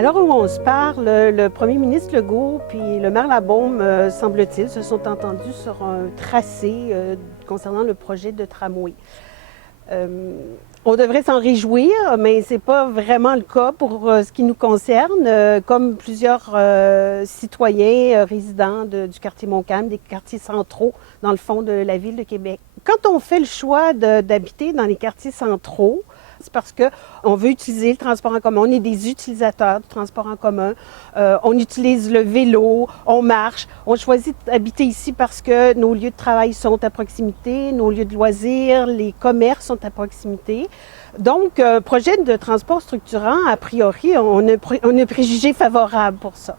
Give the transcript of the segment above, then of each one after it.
À l'heure où on se parle, le premier ministre Legault puis le maire Labaume, semble-t-il, se sont entendus sur un tracé concernant le projet de tramway. On devrait s'en réjouir, mais ce n'est pas vraiment le cas pour ce qui nous concerne. Comme plusieurs citoyens résidents du quartier Montcalm, des quartiers centraux dans le fond de la ville de Québec. Quand on fait le choix d'habiter dans les quartiers centraux, c'est parce qu'on veut utiliser le transport en commun. On est des utilisateurs du transport en commun. On utilise le vélo, on marche. On choisit d'habiter ici parce que nos lieux de travail sont à proximité, nos lieux de loisirs, les commerces sont à proximité. Donc, un projet de transport structurant, a priori, on a préjugé favorable pour ça.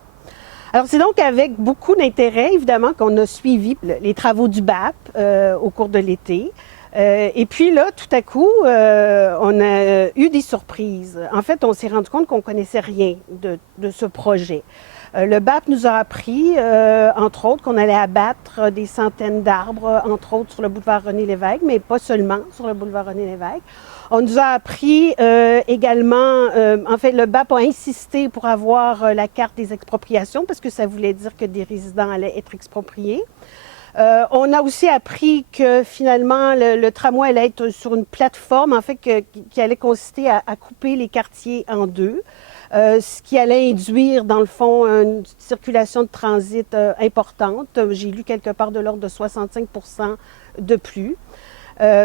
Alors, c'est donc avec beaucoup d'intérêt, évidemment, qu'on a suivi les travaux du BAP au cours de l'été. Et puis là, tout à coup, on a eu des surprises. En fait, on s'est rendu compte qu'on ne connaissait rien de ce projet. Le BAP nous a appris, entre autres, qu'on allait abattre des centaines d'arbres, entre autres sur le boulevard René-Lévesque, mais pas seulement sur le boulevard René-Lévesque. On nous a appris également, en fait, le BAP a insisté pour avoir la carte des expropriations parce que ça voulait dire que des résidents allaient être expropriés. On a aussi appris que finalement le tramway allait être sur une plateforme, en fait, qui allait consister à couper les quartiers en deux, ce qui allait induire, dans le fond, une circulation de transit importante. J'ai lu quelque part de l'ordre de 65% de plus.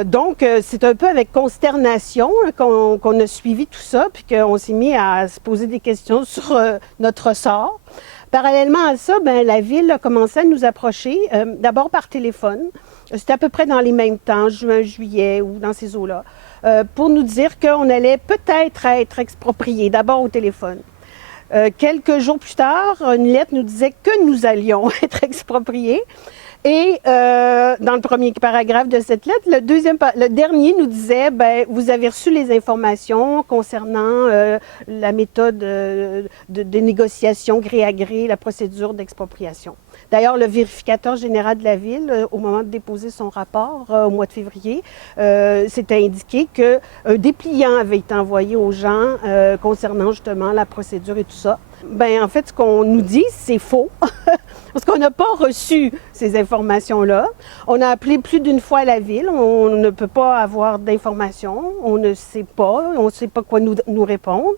Donc, c'est un peu avec consternation qu'on a suivi tout ça, puis qu'on s'est mis à se poser des questions sur notre sort. Parallèlement à ça, la ville a commencé à nous approcher, d'abord par téléphone. C'était à peu près dans les mêmes temps, juin, juillet ou dans ces eaux-là, pour nous dire qu'on allait peut-être être expropriés, d'abord au téléphone. Quelques jours plus tard, une lettre nous disait que nous allions être expropriés. Et dans le premier paragraphe de cette lettre, le dernier nous disait, vous avez reçu les informations concernant la méthode de négociation gré à gré, la procédure d'expropriation. D'ailleurs, le vérificateur général de la ville, au moment de déposer son rapport au mois de février, s'était indiqué qu'un dépliant avait été envoyé aux gens concernant justement la procédure et tout ça. En fait, ce qu'on nous dit, c'est faux, parce qu'on n'a pas reçu ces informations-là. On a appelé plus d'une fois la ville, on ne peut pas avoir d'informations, on ne sait pas quoi nous répondre.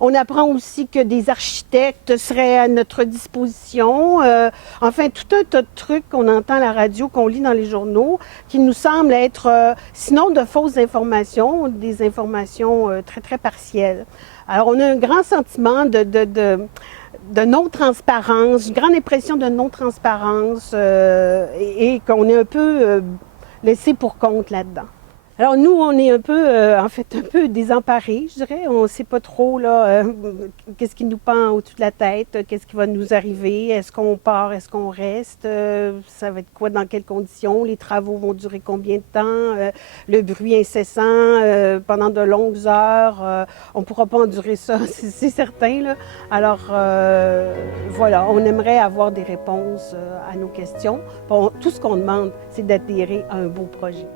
On apprend aussi que des architectes seraient à notre disposition. Enfin, tout un tas de trucs qu'on entend à la radio, qu'on lit dans les journaux, qui nous semblent être, sinon de fausses informations, des informations très, très partielles. Alors, on a un grand sentiment de non-transparence, une grande impression de non-transparence et qu'on est un peu laissé pour compte là-dedans. Alors nous, on est un peu, en fait, un peu désemparés, je dirais. On ne sait pas trop là, qu'est-ce qui nous pend au-dessus de la tête, qu'est-ce qui va nous arriver, est-ce qu'on part, est-ce qu'on reste, ça va être quoi, dans quelles conditions, les travaux vont durer combien de temps, le bruit incessant pendant de longues heures, on ne pourra pas endurer ça, c'est certain, là. Alors voilà, on aimerait avoir des réponses à nos questions. Bon, tout ce qu'on demande, c'est d'adhérer à un beau projet.